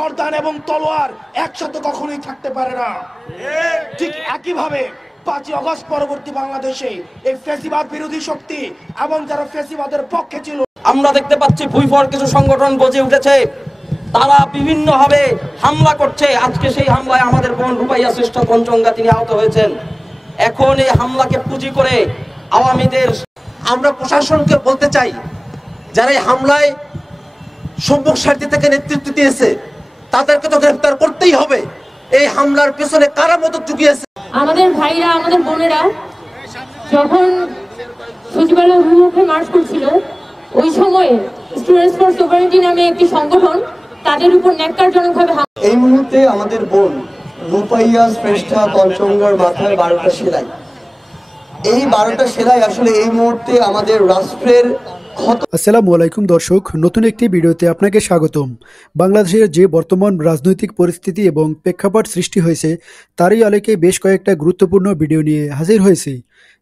গর্দান এবং তলোয়ার একসাথে কখনোই থাকতে পারে না। ঠিক একইভাবে 5ই আগস্ট পরবর্তী বাংলাদেশে এই ফ্যাসিবাদ বিরোধী শক্তি এবং যারা ফ্যাসিবাদের পক্ষে ছিল, আমরা দেখতে পাচ্ছি ভুইফর কিছু সংগঠন গজে উঠেছে, তারা বিভিন্ন ভাবে হামলা করছে। আজকে সেই হামলায় আমাদের বোন রুবাইয়া শ্রেষ্ঠ কঞ্চঙ্গা তিনি আহত হয়েছেন। এখন এই হামলাকে পুঁজি করে আওয়ামীদের, আমরা প্রশাসনকে বলতে চাই, যারা এই হামলায় সম্মুখ সারিতে থেকে নেতৃত্ব দিয়েছে তাদেরকে তো গ্রেফতার করতেই হবে। এই হামলার পেছনে কারা মদত জুগিয়েছে? আমাদের ভাইরা, আমাদের বোনেরা যখন সচিবালয় অভিমুখে মার্চ করছিল, ওই সময়ে স্টুডেন্টস ফর সোভারেনিটি নামে একটি সংগঠন তাদের উপর ন্যাক্কারজনকভাবে এই মুহূর্তে আমাদের বোন রূপাইয়া শ্রেষ্ঠা কঞ্চঙ্গার মাথায় 12টা সেলাই। এই 12টা সেলাই আসলে এই মুহূর্তে আমাদের রাষ্ট্রের। আসসালামু আলাইকুম দর্শক, নতুন একটি ভিডিওতে আপনাকে স্বাগতম। বাংলাদেশের যে বর্তমান রাজনৈতিক পরিস্থিতি এবং প্রেক্ষাপট সৃষ্টি হয়েছে তারই আলোকে বেশ কয়েকটা গুরুত্বপূর্ণ ভিডিও নিয়ে হাজির হয়েছি,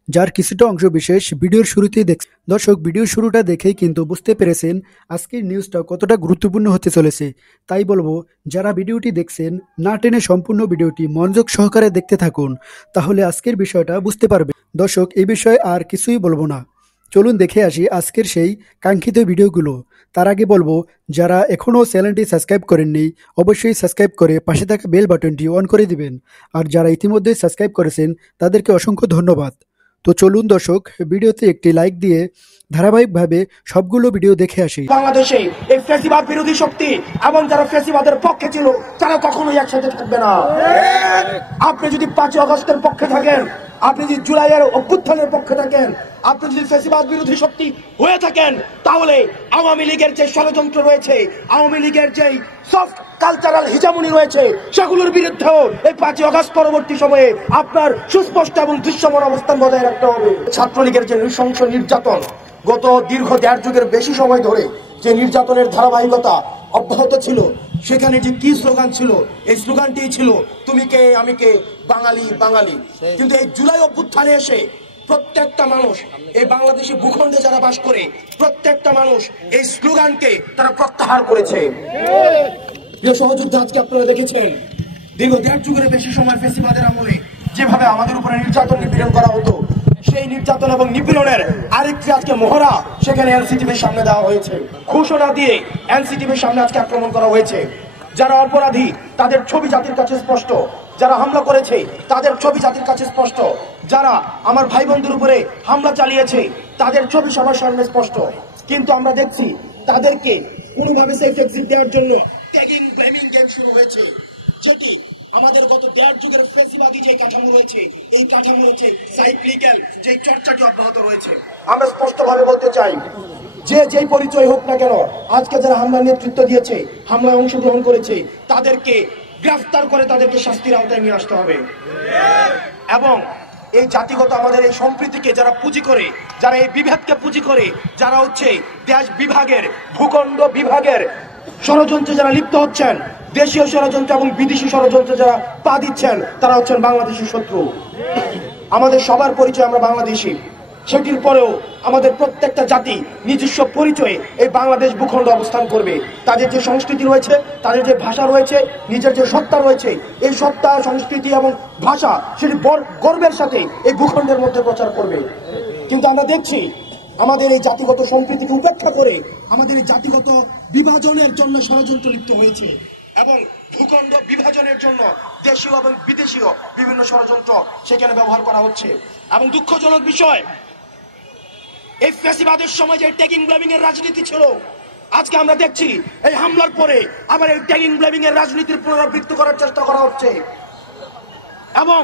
যার কিছুটা অংশ বিশেষ ভিডিওর শুরুতেই দর্শক ভিডিওর শুরুটা দেখেই কিন্তু বুঝতে পেরেছেন আজকের নিউজটা কতটা গুরুত্বপূর্ণ হতে চলেছে। তাই বলবো, যারা ভিডিওটি দেখছেন না টেনে সম্পূর্ণ ভিডিওটি মনোযোগ সহকারে দেখতে থাকুন, তাহলে আজকের বিষয়টা বুঝতে পারবে। দর্শক এই বিষয়ে আর কিছুই বলবো না, চলুন দেখে আসি আজকের সেই কাঙ্ক্ষিত ভিডিওগুলো। তার আগে বলবো, যারা এখনও চ্যানেলটি সাবস্ক্রাইব করেননি অবশ্যই সাবস্ক্রাইব করে পাশে থাকা বেল বাটনটি অন করে দিবেন, আর যারা ইতিমধ্যে সাবস্ক্রাইব করেছেন তাদেরকে অসংখ্য ধন্যবাদ। তো চলুন দর্শক ভিডিওতে একটি লাইক দিয়ে ধারাবাহিকভাবে সবগুলো ভিডিও দেখে আসি। বাংলাদেশে এই ফ্যাসিবাদ বিরোধী শক্তি এবং যারা ফ্যাসিবাদের পক্ষে ছিল তারা কখনোই একসাথে থাকবে না। আপনি যদি 5ই আগস্টের পক্ষে থাকেন, আপনি যদি জুলাইয়ের অভ্যুত্থানের পক্ষে থাকেন, আপনি যদি ফ্যাসিবাদ বিরোধী শক্তি হয়ে থাকেন, তাহলে আওয়ামী লীগের যে ষড়যন্ত্র রয়েছে, আওয়ামী লীগের যে সফট কালচারাল হিজামনি রয়েছে, সেগুলোর বিরুদ্ধেও এই 5ই আগস্ট পরবর্তী সময়ে আপনার সুস্পষ্ট এবং দৃশ্যমান অবস্থান বজায় রাখতে হবে। ছাত্রলীগের যে নৃশংস নির্যাতন গত দীর্ঘ 1.5 যুগের বেশি সময় ধরে যে নির্যাতনের ধারাবাহিকতা অব্যাহত ছিল, সেখানে যে কি স্লোগান ছিল, এই স্লোগানটি ছিল তুমি কে আমি কে, বাঙালি বাঙালি। কিন্তু এই জুলাই অভ্যুত্থানে এসে প্রত্যেকটা মানুষ, এই বাংলাদেশি ভূখণ্ডে যারা বাস করে প্রত্যেকটা মানুষ এই স্লোগানকে তারা প্রত্যাহার করেছে। প্রিয় সহযোদ্ধা, আজকে আপনারা দেখেছেন দীর্ঘ 1.5 যুগের বেশি সময় ফ্যাসিবাদের আমলে যেভাবে আমাদের উপরে নির্যাতন নিপীড়ন করা হতো, সেই নির্যাতন এবং নিপীড়নের আরেকটি আজকে মহড়া সেখানে এনসিটিভির সামনে দেওয়া হয়েছে। ঘোষণা দিয়ে এনসিটিভির সামনে আজকে আক্রমণ করা হয়েছে। যারা অপরাধী তাদের ছবি জাতির কাছে স্পষ্ট, যারা হামলা করেছে তাদের ছবি জাতির কাছে স্পষ্ট, যারা আমার ভাই বোনদের উপরে হামলা চালিয়েছে তাদের ছবি সবার সামনে স্পষ্ট। কিন্তু আমরা দেখছি তাদেরকে কোনোভাবে সেফ এক্সিট দেওয়ার জন্য ট্যাগিং ব্লেমিং গেম শুরু হয়েছে, যেটি আমাদের গত 1.5 যুগের ফ্যাসিবাদী যে কাঠামো রয়েছে, এই কাঠামো রয়েছে সাইক্লিক্যাল যে চর্চাটি অব্যাহত রয়েছে। আমরা স্পষ্টভাবে বলতে চাই, যে যেই পরিচয় হোক না কেন, আজকে যারা হামলার নেতৃত্ব দিয়েছে, হামলায় অংশগ্রহণ করেছে, তাদেরকে গ্রেফতার করে তাদেরকে শাস্তির আওতায় নিয়ে আসতে হবে। এবং এই জাতিগত আমাদের এই সম্প্রীতিকে যারা পুঁজি করে, যারা এই বিভেদকে পুঁজি করে, যারা হচ্ছে দেশ বিভাগের, ভূখণ্ড বিভাগের ষড়যন্ত্রে যারা লিপ্ত হচ্ছেন, দেশীয় ষড়যন্ত্র এবং বিদেশি ষড়যন্ত্রে যারা পা দিচ্ছেন, তারা হচ্ছেন বাংলাদেশি শত্রু। আমাদের সবার পরিচয় আমরা বাংলাদেশি, সেটির পরেও আমাদের প্রত্যেকটা জাতি নিজস্ব পরিচয়ে এই বাংলাদেশ ভূখণ্ড অবস্থান করবে। তাদের যে সংস্কৃতি রয়েছে, তাদের যে ভাষা রয়েছে, নিজের যে সত্তা রয়েছে, এই সত্তা, সংস্কৃতি এবং ভাষা সেটি গর্বের সাথে এই ভূখণ্ডের মধ্যে প্রচার করবে। কিন্তু আমরা দেখছি আমাদের এই জাতিগত সম্প্রীতিকে উপেক্ষা করে আমাদের এই জাতিগত বিভাজনের জন্য ষড়যন্ত্র লিপ্ত হয়েছে, এবং ভূখণ্ড বিভাজনের জন্য দেশীয় এবং বিদেশীয় বিভিন্ন ষড়যন্ত্র সেখানে ব্যবহার করা হচ্ছে। এবং দুঃখজনক বিষয়, এই ফ্যাসিবাদের সময় যে ট্যাগিং ব্লেমিং এর রাজনীতি ছিল, আজকে আমরা দেখছি এই হামলার পরে আবার এই ট্যাগিং ব্লেমিং এর রাজনীতির পুনরাবৃত্তি করার চেষ্টা করা হচ্ছে। এবং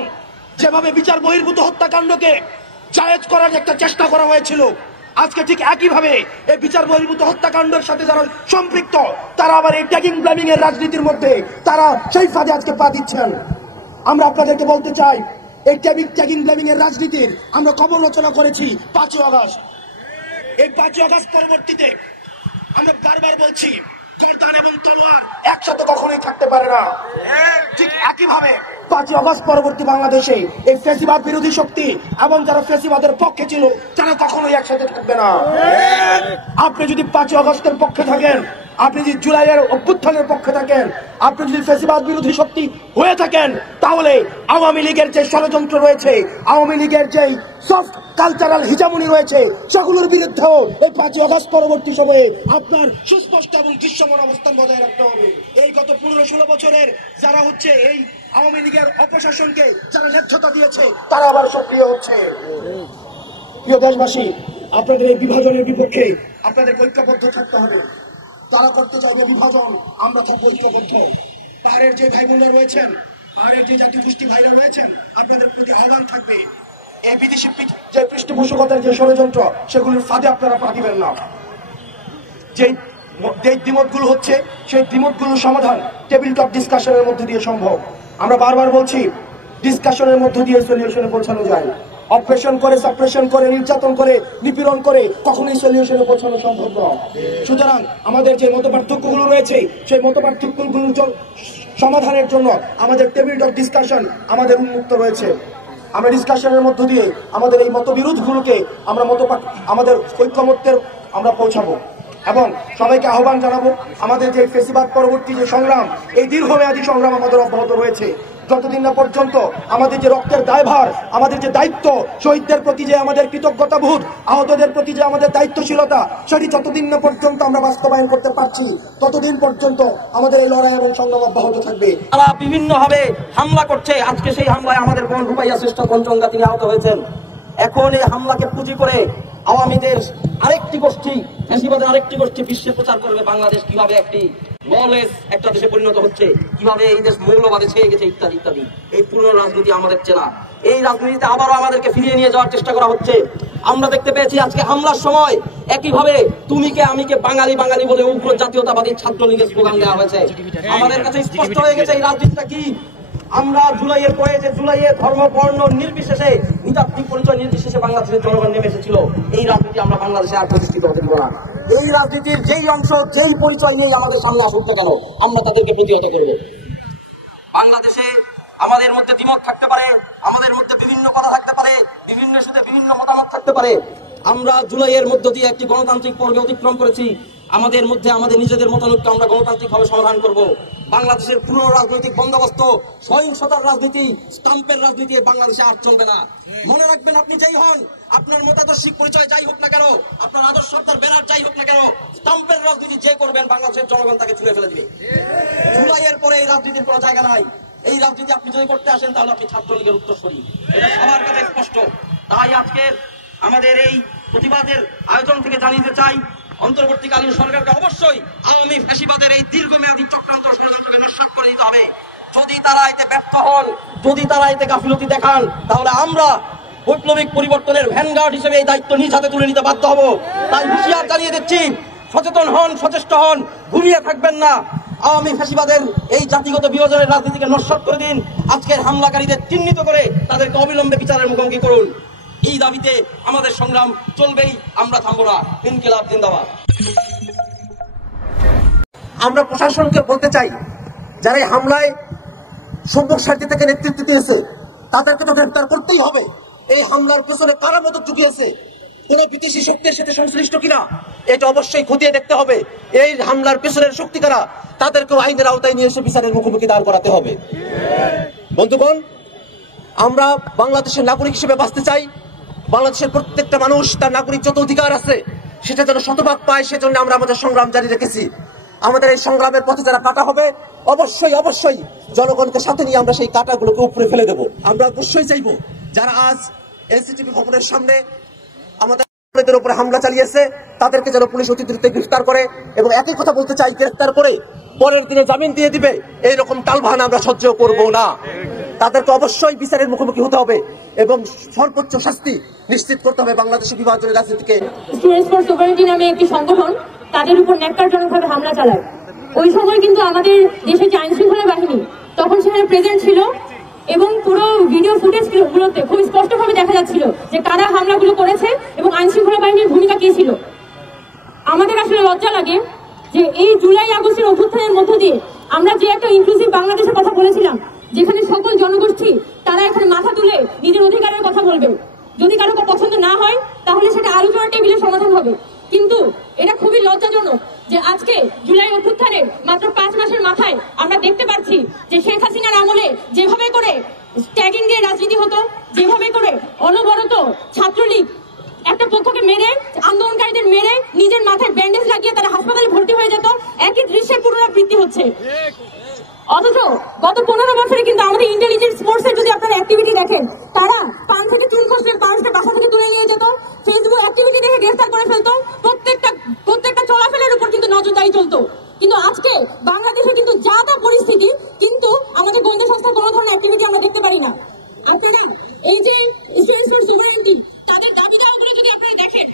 যেভাবে বিচার বহির্ভূত হত্যাকাণ্ডকে জায়েজ করার একটা চেষ্টা করা হয়েছিল, আজকে ঠিক একইভাবে এই বিচার বহির্ভূত হত্যাকাণ্ডের সাথে যারা সম্পৃক্ত, তারা আবার এই ট্যাগিং ব্লেমিং এর রাজনীতির মধ্যে তারা সেই ফাঁদে আজকে পা দিচ্ছেন। আমরা আপনাদেরকে বলতে চাই, এই ট্যাগিং ব্লেমিং এর রাজনীতির আমরা খবর রচনা করেছি 5ই আগস্ট। এই 5ই আগস্ট পরবর্তীতে আমরা বারবার বলছি, গর্দান এবং তলোয়ার একসাথে কখনোই থাকতে পারে না। ঠিক একইভাবে 5ই আগস্ট পরবর্তী বাংলাদেশে এই ফ্যাসিবাদ বিরোধী শক্তি এবং যারা ফ্যাসিবাদের পক্ষে ছিল তারা কখনোই একসাথে থাকবে না। আপনি যদি 5ই আগস্টের পক্ষে থাকেন, আপনি যদি জুলাইয়ের অভ্যুত্থানের পক্ষে থাকেন, আপনি যদি ফ্যাসিবাদ বিরোধী শক্তি হয়ে থাকেন, তাহলে আওয়ামী লীগের যে ষড়যন্ত্র রয়েছে, আওয়ামী লীগের যে সফট কালচারাল হিজামনি রয়েছে, সেগুলোর বিরুদ্ধেও এই 5ই আগস্ট পরবর্তী সময়ে আপনার সুস্পষ্ট এবং দৃশ্যমান অবস্থান বজায় রাখতে হবে। এই গত 15-16 বছরের যারা হচ্ছে এই আওয়ামী লীগের অপশাসনকে যারা ন্যায্যতা দিয়েছে, তারা আবার সক্রিয় হচ্ছে। প্রিয় দেশবাসী, আপনাদের এই বিভাজনের বিপক্ষে আপনাদের ঐক্যবদ্ধ থাকতে হবে। তারা করতে চাইবে বিভাজন, আমরা থাকবো ঐক্যবদ্ধ। পাহাড়ের যে ভাই বোনরা রয়েছেন, পাহাড়ের যে জাতি গোষ্ঠী ভাইরা রয়েছেন, আপনাদের প্রতি আহ্বান থাকবে, এই বিদেশি যে পৃষ্ঠপোষকতার যে ষড়যন্ত্র, সেগুলির ফাঁদে আপনারা পা দিবেন না। যে দ্বিমতগুলো হচ্ছে, সেই দ্বিমতগুলোর সমাধান টেবিল টপ ডিসকাশনের মধ্যে দিয়ে সম্ভব। আমরা বারবার বলছি, ডিসকাশনের মধ্য দিয়ে সলিউশনে পৌঁছানো যায়। অপারেশন করে, সাপ্রেশন করে, নির্যাতন করে, নিপীড়ন করে কখনোই সলিউশনে পৌঁছানো সম্ভব নয়। সুতরাং আমাদের যে মতপার্থক্যগুলো রয়েছে, সেই মতপার্থক্যগুলো সমাধানের জন্য আমাদের টেবিল টপ ডিসকাশন আমাদের উন্মুক্ত রয়েছে। আমরা ডিসকাশনের মধ্য দিয়ে আমাদের এই মতবিরোধগুলোকে আমাদের ঐক্যমত্যের আমরা পৌঁছাবো এবং সবাইকে আহ্বান জানাবো, আমাদের যে ফ্যাসিবাদ পরবর্তী যে সংগ্রাম, এই দীর্ঘমেয়াদী সংগ্রাম আমাদের অব্যাহত রয়েছে। যতদিন না পর্যন্ত আমাদের যে রক্তের দায়ভার, আমাদের যে দায়িত্ব, শহীদদের প্রতি যে আমাদের কৃতজ্ঞতাবোধ, আহতদের প্রতি যে আমাদের দায়িত্বশীলতা, সেটি যতদিন না পর্যন্ত আমরা বাস্তবায়ন করতে পারছি, ততদিন পর্যন্ত আমাদের এই লড়াই এবং সংগ্রাম অব্যাহত থাকবে। তারা বিভিন্নভাবে হামলা করছে। আজকে সেই হামলায় আমাদের বোন রূপাইয়া শ্রেষ্ঠ কঞ্চঙ্গা তিনি আহত হয়েছেন। এখন এই হামলাকে পুঁজি করে আওয়ামীদের আরেকটি গোষ্ঠী, ফ্যাসিবাদের আরেকটি গোষ্ঠী বিশ্বে প্রচার করবে বাংলাদেশ কিভাবে একটি ললেস একটা দেশে পরিণত হচ্ছে, কিভাবে এই দেশ মৌলবাদে ছেয়ে গেছে, ইত্যাদি ইত্যাদি। এই পুরনো রাজনীতি আমাদের চেনা, এই রাজনীতিতে আবারও আমাদেরকে ফিরিয়ে নিয়ে যাওয়ার চেষ্টা করা হচ্ছে। আমরা দেখতে পেয়েছি আজকে হামলার সময় একইভাবে তুমি কে আমি কে বাঙালি বাঙালি বলে উগ্র জাতীয়তাবাদী ছাত্রলীগের স্লোগান দেওয়া হয়েছে। আমাদের কাছে স্পষ্ট হয়ে গেছে এই রাজনীতিটা কি। আমরা জুলাইয়ের পরে যে জুলাইয়ে ধর্ম বর্ণ নির্বিশেষে, নৃতাত্ত্বিক পরিচয় নির্বিশেষে বাংলাদেশের জনগণ নেমে এসেছিল, এই রাজনীতি আমরা বাংলাদেশে আর প্রতিষ্ঠিত হতে দিব না। এই রাজনীতির যেই অংশ, যেই পরিচয় নিয়ে আমাদের সামনে আসুক না কেন, আমরা তাদেরকে প্রতিহত করব। বাংলাদেশে আমাদের মধ্যে দ্বিমত থাকতে পারে, আমাদের মধ্যে বিভিন্ন কথা থাকতে পারে, বিভিন্ন ইস্যুতে বিভিন্ন মতামত থাকতে পারে। আমরা জুলাইয়ের মধ্য দিয়ে একটি গণতান্ত্রিক পর্বে অতিক্রম করেছি। আমাদের মধ্যে আমাদের নিজেদের মতামতকে আমরা গণতান্ত্রিকভাবে সমাধান করব। বাংলাদেশের পুরো রাজনৈতিক বন্দোবস্ত, সহিংসতার রাজনীতি, স্টাম্পের রাজনীতি বাংলাদেশে আর চলবে না। মনে রাখবেন, আপনি যেই হন, আপনার মতাদর্শিক পরিচয় যাই হোক না কেন, আপনার আদর্শ, আপনার ব্যানার যাই হোক না কেন, স্টাম্পের রাজনীতি যে করবেন বাংলাদেশের জনগণ তাকে ছুঁড়ে ফেলে দিবে। জুলাইয়ের পরে এই রাজনীতির কোনো জায়গা নাই। এই রাজনীতি আপনি যদি করতে আসেন তাহলে আপনি ছাত্রলীগের উত্তরসূরি, এটা সবার কাছে স্পষ্ট। তাই আজকের আমাদের এই প্রতিবাদের আয়োজন থেকে জানিয়ে চাই, অন্তর্বর্তীকালীন সরকারকে অবশ্যই আওয়ামী ফ্যাসিবাদের এই দীর্ঘমেয়াদী চক্রান্ত ষড়যন্ত্রকে নিঃশেষ করে দিতে হবে। যদি তারা এতে ব্যর্থ হন, যদি তারা এতে গাফিলতি দেখান, তাহলে আমরা বৈপ্লবিক পরিবর্তনের ভ্যানগার্ড হিসেবে এই দায়িত্ব নিজ হাতে তুলে নিতে বাধ্য হব। তাই হুঁশিয়ার জানিয়ে দিচ্ছি, সচেতন হন, সচেষ্ট হন, ঘুমিয়ে থাকবেন না। আওয়ামী ফ্যাসিবাদের এই জাতিগত বিভাজনের রাজনীতিকে নস্যাৎ করে দিন। আজকের হামলাকারীদের চিহ্নিত করে তাদেরকে অবিলম্বে বিচারের মুখোমুখি করুন। এই দাবিতে আমাদের সংগ্রাম চলবেই, আমরা থামবো না। ইনকিলাব জিন্দাবাদ। আমরা প্রশাসনকে বলতে চাই, যারা এই হামলায় সম্মুখ সারিতে থেকে নেতৃত্ব দিয়েছে, তাদেরকে তো গ্রেফতার করতেই হবে। এই হামলার পেছনে কারা মদত জুগিয়েছে, কোন বিদেশি শক্তির সাথে সংশ্লিষ্ট কিনা, এটা অবশ্যই খতিয়ে দেখতে হবে। এই হামলার পেছনের শক্তি কারা, তাদেরকেও আইনের আওতায় নিয়ে এসে বিচারের মুখোমুখি দাঁড় করাতে হবে। বন্ধুগণ, আমরা বাংলাদেশের নাগরিক হিসেবে বাঁচতে চাই। বাংলাদেশের প্রত্যেকটা মানুষ তার নাগরিক যত অধিকার আছে সেটা যেন শতভাগ পায়, সেজন্য আমরা আমাদের সংগ্রাম জারি রেখেছি। আমাদের এই সংগ্রামের পথে যারা কাটা হবে, অবশ্যই অবশ্যই জনগণকে সাথে নিয়ে আমরা সেই কাটাগুলোকে উপরে ফেলে দেব। আমরা অবশ্যই চাইবো, যারা আজ এনসিটিভি ভবনের সামনে আমাদের উপরে হামলা চালিয়েছে, তাদেরকে যেন পুলিশ অতি দ্রুত গ্রেফতার করে। এবং একই কথা বলতে চাই, গ্রেফতার করে পরের দিনে জামিন দিয়ে দিবে, এইরকম টালবাহানা আমরা সহ্য করব না। তাদেরকে অবশ্যই বিচারের মুখোমুখি হতে হবে এবং সর্বোচ্চ শাস্তি নিশ্চিত করতে হবে বাংলাদেশের বিভাজনের রাজনীতিকে। স্টুডেন্টস ফর সভারেন্টি নামে একটি সংগঠন তাদের উপর ন্যাক্কারজনকভাবে হামলা চালায়। ওই সময় কিন্তু আমাদের দেশের যে আইন শৃঙ্খলা বাহিনী তখন সেখানে প্রেজেন্ট ছিল এবং পুরো ভিডিও ফুটেজ গুলোতে খুব স্পষ্টভাবে দেখা যাচ্ছিল যে কারা হামলাগুলো করেছে এবং আইন শৃঙ্খলা বাহিনীর ভূমিকা কি ছিল। আমাদের আসলে লজ্জা লাগে যে এই জুলাই আগস্টের অভ্যুত্থানের মধ্য দিয়ে আমরা যে একটা ইনক্লুসিভ বাংলাদেশের কথা বলেছিলাম, যেখানে সকল জনগোষ্ঠী তারা এখানে মাথা তুলে নিজের অধিকারের কথা বলবে। যদি কারো পছন্দ না হয় তাহলে সেটা আলোচনা টেবিলে সমাধান হবে। কিন্তু এটা খুবই লজ্জাজনক যে আজকে জুলাই অভ্যুত্থানের মাত্র 5 মাসের মাথায় আমরা দেখতে পাচ্ছি যে শেখ হাসিনার আমলে যেভাবে করে ট্যাগিং দিয়ে রাজনীতি হতো, যেভাবে করে অনবরত ছাত্রলীগ একটা পক্ষকে মেরে, আন্দোলনকারীদের মেরে নিজের মাথায় ব্যান্ডেজ লাগিয়ে তারা হাসপাতালে ভর্তি হয়ে যেত, একই দৃশ্যের পুনরাবৃত্তি হচ্ছে। অথচ গত 15 বছরে কিন্তু আমাদের ইন্টেলিজেন্স ফোর্সের যদি আপনারা অ্যাক্টিভিটি দেখেন, তারা পান থেকে চুল খসলে পাঁচটা বাসা থেকে তুলে নিয়ে যেত, ফেসবুক অ্যাক্টিভিটি দেখে গ্রেফতার করে ফেলতো, প্রত্যেকটা চলাফেরার উপর কিন্তু নজরদারি চলতো। কিন্তু আজকে বাংলাদেশে কিন্তু যা তা পরিস্থিতি, কিন্তু আমাদের গোয়েন্দা সংস্থার কোনো ধরনের অ্যাক্টিভিটি আমরা দেখতে পারি না। আপনারা এই যে স্টুডেন্টস ফর সভারেন্টি, তাদের দাবি দাওয়াগুলো যদি আপনারা দেখেন,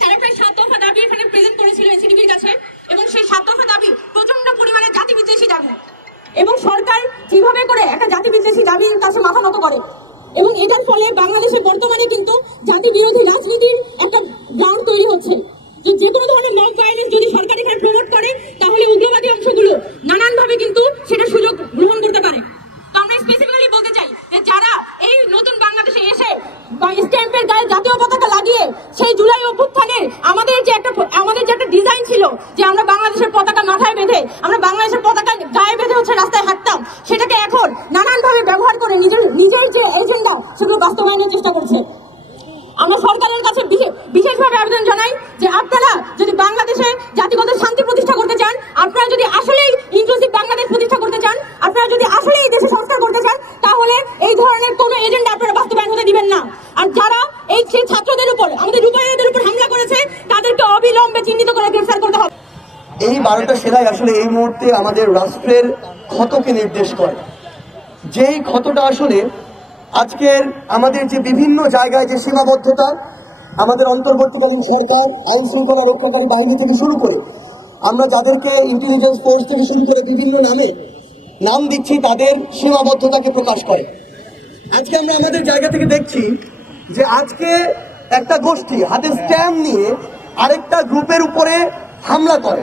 তারা প্রায় 7 দফা দাবি এখানে প্রেজেন্ট করেছিল এনসিটিভির কাছে, এবং সেই 7 দফা দাবি প্রচন্ড পরিমাণে জাতি বিদ্বেষী দাবি, এবং সরকার কিভাবে করে একটা জাতি বিদ্বেষী দাবির কাছে মাথা নত করে, এবং এটার ফলে বাংলাদেশে বর্তমানে কিন্তু জাতি বিরোধী রাজনীতির একটা গ্রাউন্ড তৈরি হচ্ছে। যে কোনো ধরনের মব ভায়োলেন্স যদি সরকার এখানে প্রমোট করে, তাহলে উগ্রবাদী অংশগুলো নানানভাবে কিন্তু সেটা সুযোগ গ্রহণ করতে পারে। তো আমরা স্পেসিফিক্যালি বলতে চাই যে যারা এই নতুন বাংলাদেশে এসে স্ট্যাম্পের গায়ে জাতীয় পতাকা লাগিয়ে সেই জুলাই অভ্যুত্থানের আমাদের যে একটা ডিজাইন ছিল যে আমরা বাংলাদেশের পতাকা মাথায় বেঁধে, আমরা বাংলাদেশের পতাকা গায়ে বেঁধে হচ্ছে রাস্তায় হাঁটতাম, সেটাকে এখন নানানভাবে ব্যবহার করে নিজের যে এজেন্ডা সেগুলো বাস্তবায়নের চেষ্টা করছে। আমরা সরকারের কাছে বিশেষভাবে আবেদন জানাই যে আপনারা যদি বাংলাদেশে জাতিগত শান্তি প্রতিষ্ঠা করতে চান, আপনারা যদি আসলেই ইনক্লুসিভ বাংলাদেশ প্রতিষ্ঠা করতে চান, আপনারা যদি আসলে এই দেশে সংস্কার করতে চান, তাহলে এই ধরনের কোনো এজেন্ডা আপনারা বাস্তবায়ন হতে দিবেন না। আর যারা এই ছাত্রদের উপর, আমাদের রূপাইয়াদের উপর হামলা করেছে, তাদেরকে অবিলম্বে চিহ্নিত করে গ্রেফতার করতে হবে। এই 12টা সেলাই আসলে এই মুহূর্তে আমাদের রাষ্ট্রের ক্ষতকে নির্দেশ করে। যেই ক্ষতটা আসলে আজকের আমাদের যে বিভিন্ন জায়গায় যে সীমাবদ্ধতা, আমাদের অন্তর্বর্তীকালীন সরকার, আইন শৃঙ্খলা রক্ষাকারী বাহিনী থেকে শুরু করে আমরা যাদেরকে ইন্টেলিজেন্স ফোর্স থেকে শুরু করে বিভিন্ন নাম দিচ্ছি, তাদের সীমাবদ্ধতাকে প্রকাশ করে। আজকে আমরা আমাদের জায়গা থেকে দেখছি যে আজকে একটা গোষ্ঠী হাতে স্ট্যাম্প নিয়ে আরেকটা গ্রুপের উপরে হামলা করে।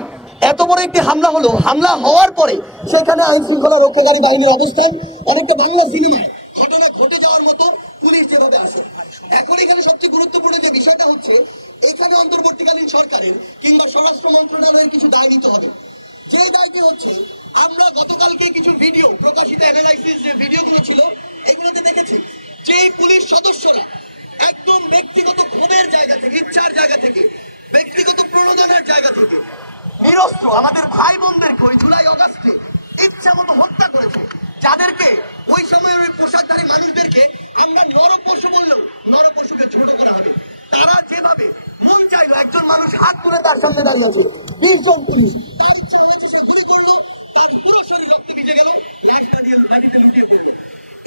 এত বড় একটি হামলা হলো, হামলা হওয়ার পরে সেখানে আইন শৃঙ্খলা রক্ষাকারী বাহিনীর অবস্থান অনেকটা বাংলা সিনেমায় ঘটনা ঘটে যাওয়ার মতো পুলিশ যেভাবে আসে। এখন এখানে সবচেয়ে গুরুত্বপূর্ণ যে বিষয়টা হচ্ছে, এখানে অন্তর্বর্তীকালীন সরকারের কিংবা স্বরাষ্ট্র মন্ত্রণালয়ের কিছু দায় নিতে হবে। যে দায়টি হচ্ছে, আমরা গতকালকে কিছু ভিডিও প্রকাশিত অ্যানালাইসিস যে ভিডিওগুলো ছিল, এগুলোতে দেখেছি যে পুলিশ সদস্যরা একদম ব্যক্তিগত ক্ষোভের জায়গা থেকে, ইচ্ছার জায়গা থেকে, ব্যক্তিগত প্রণোদনের জায়গা থেকে নিরস্ত্র আমাদের ভাই বোনদেরকে ওই জুলাই অগাস্টে ইচ্ছা মতো হত্যা করেছে। যাদেরকে ওই সময়ের ওই পোশাকধারী মানুষদেরকে আমরা নরপশু বললেও নরপশুকে ছোট করা হবে। তারা যেভাবে মন চাইলো, একজন মানুষ হাত তুলে তার সামনে দাঁড়িয়ে আছে, 20 জন পুলিশ, তার ইচ্ছা হয়েছে সে গুলি করলো, তার পুরো শরীর রক্ত ভিজে গেল, লাশটা দিয়ে মাটিতে লুটিয়ে পড়লো।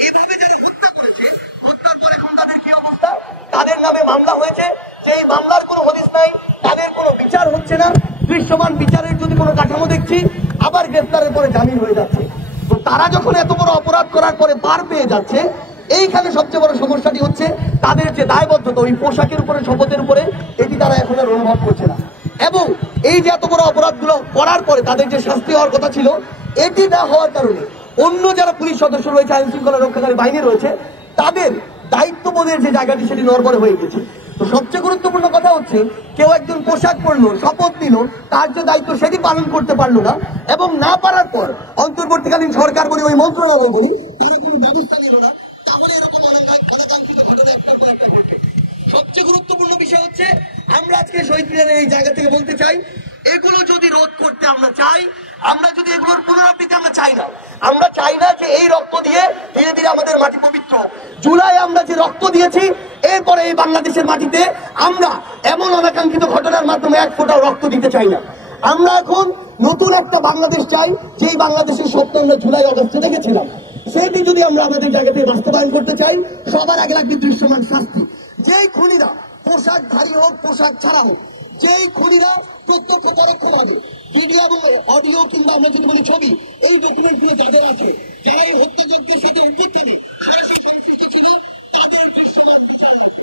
এভাবে যারা হত্যা করেছে, হত্যার পর এখন তাদের কি অবস্থা? তাদের নামে মামলা হয়েছে, সেই মামলার কোনো হদিস নাই, তাদের কোনো বিচার হচ্ছে না। দৃশ্যমান বিচারের যদি কোনো কাঠামো দেখছি, আবার গ্রেফতারের পরে জামিন হয়ে যাচ্ছে। তো তারা যখন এত বড় অপরাধ করার পরে পার পেয়ে যাচ্ছে, এইখানে সবচেয়ে বড় সমস্যাটি হচ্ছে তাদের যে দায়বদ্ধতা ওই পোশাকের উপরে, শপথের উপরে, এটি তারা এখন আর অনুভব করছে না। এবং এই যে এত বড় অপরাধগুলো করার পরে তাদের যে শাস্তি হওয়ার কথা ছিল, এটি না হওয়ার কারণে অন্য যারা পুলিশ সদস্য রয়েছে, আইন শৃঙ্খলা রক্ষাকারী বাহিনী রয়েছে, তাদের দায়িত্ববোধের যে জায়গাটি সেটি নড়বড়ে হয়ে গেছে। তো সবচেয়ে গুরুত্বপূর্ণ কথা হচ্ছে, কেউ একজন পোশাক পরলো, শপথ নিল, তার যে দায়িত্ব সেটি পালন করতে পারলো না, এবং না পারার পর অন্তর্বর্তীকালীন সরকার বলি, ওই মন্ত্রণালয় বলি, তারা কোনো ব্যবস্থা নিল না, তাহলে এরকম অনাকাঙ্ক্ষিত ঘটনা একটার পর একটা ঘটবে। সবচেয়ে গুরুত্বপূর্ণ বিষয় হচ্ছে, আমরা আজকে শহীদ মিনারের এই জায়গা থেকে বলতে চাই, এগুলো যদি রোধ করতে আমরা চাই, আমরা যদি এগুলোর পুনরাবৃত্তি আমরা চাই না, আমরা চাই না যে এই রক্ত দিয়ে ধীরে ধীরে আমাদের মাটি পবিত্র। জুলাই আমরা যে রক্ত দিয়েছি, এরপরে এই বাংলাদেশের মাটিতে আমরা এমন অনাকাঙ্ক্ষিত ঘটনার মাধ্যমে এক ফোঁটাও রক্ত দিতে চাই না। আমরা এখন নতুন একটা বাংলাদেশ চাই, যেই বাংলাদেশের স্বপ্ন আমরা জুলাই অগস্টে দেখেছিলাম, সেটি যদি আমরা আমাদের জায়গা থেকে বাস্তবায়ন করতে চাই, সবার আগে লাগবে দৃশ্যমান শাস্তি। যেই খুনিরা, পোশাকধারী হোক, পোশাক ছাড়া হোক, যেই খুনিরা প্রত্যক্ষ পরোক্ষভাবে ভিডিও এবং অডিও কিংবা আমরা যদি বলি ছবি, এই ডকুমেন্টগুলো যাদের আছে, যারা এই হত্যাযজ্ঞের সাথে উপস্থিতি সরাসরি সংশ্লিষ্ট ছিল, তাদের দৃশ্যমান বিচার হবে।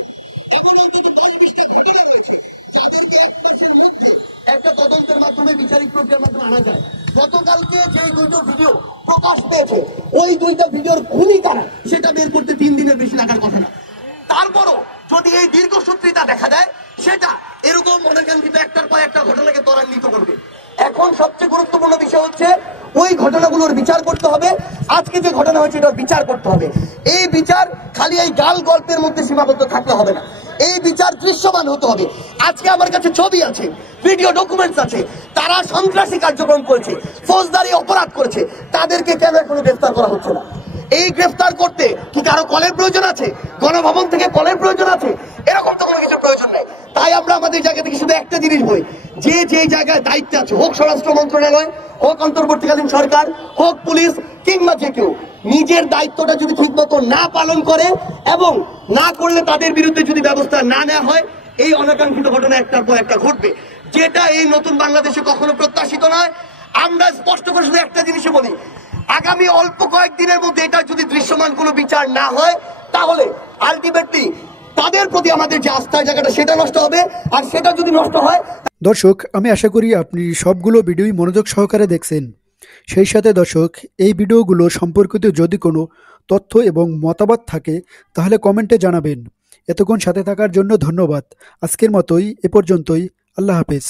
এমন অন্তত 10-20টা ঘটনা রয়েছে যাদেরকে 1 মাসের মধ্যে একটা তদন্তের মাধ্যমে, বিচারিক প্রক্রিয়ার মাধ্যমে আনা যায়। গতকালকে যে দুটো ভিডিও প্রকাশ পেয়েছে, ওই 2টা ভিডিওর খুনি কারা সেটা বের করতে 3 দিনের বেশি লাগার কথা না। তারপরও যদি এই দীর্ঘসূত্রিতা দেখা দেয়, সেটা এরকম অনাকাঙ্ক্ষিত একটার পর একটা ঘটনাকে ত্বরান্বিত করবে। এখন সবচেয়ে গুরুত্বপূর্ণ বিষয় হচ্ছে ওই ঘটনাগুলোর বিচার করতে হবে। আজকে যে ঘটনা হয়েছে এটার বিচার করতে হবে। এই বিচার খালি এই গাল গল্পের মধ্যে সীমাবদ্ধ থাকলে হবে না, এই বিচার দৃশ্যমান হতে হবে। আজকে আমার কাছে ছবি আছে, ভিডিও ডকুমেন্টস আছে, তারা সন্ত্রাসী কার্যক্রম করেছে, ফৌজদারি অপরাধ করেছে, তাদেরকে কেন এখনো গ্রেফতার করা হচ্ছে না? এই গ্রেফতার করতে কি কারো কলের প্রয়োজন আছে? গণভবন থেকে কলের প্রয়োজন আছে? এরকম তো কোনো কিছু প্রয়োজন নেই। তাই আমরা আমাদের জায়গা থেকে শুধু একটা জিনিস বলি, যে যে জায়গায় দায়িত্বে আছে, হোক স্বরাষ্ট্র মন্ত্রণালয়, হোক অন্তর্বর্তীকালীন সরকার, হোক পুলিশ, কিংবা যে কেউ, নিজের দায়িত্বটা যদি ঠিক মতো না পালন করে এবং না করলে তাদের বিরুদ্ধে যদি ব্যবস্থা না নেওয়া হয়, এই অনাকাঙ্ক্ষিত ঘটনা একটার পর একটা ঘটবে, যেটা এই নতুন বাংলাদেশে কখনো প্রত্যাশিত নয়। আমরা স্পষ্ট করে শুধু একটা জিনিসই বলি, আগামী অল্প কয়েকদিনের মধ্যে এটা যদি দৃশ্যমান কোনো বিচার না হয়, তাহলে আলটিমেটলি তাদের প্রতি আমাদের যে আস্থার জায়গাটা সেটা নষ্ট হবে। আর সেটা যদি নষ্ট হয়, দর্শক, আমি আশা করি আপনি সবগুলো ভিডিওই মনোযোগ সহকারে দেখছেন। সেই সাথে দর্শক, এই ভিডিওগুলো সম্পর্কিত যদি কোনো তথ্য এবং মতামত থাকে তাহলে কমেন্টে জানাবেন। এতক্ষণ সাথে থাকার জন্য ধন্যবাদ। আজকের মতোই এ পর্যন্তই। আল্লাহ হাফেজ।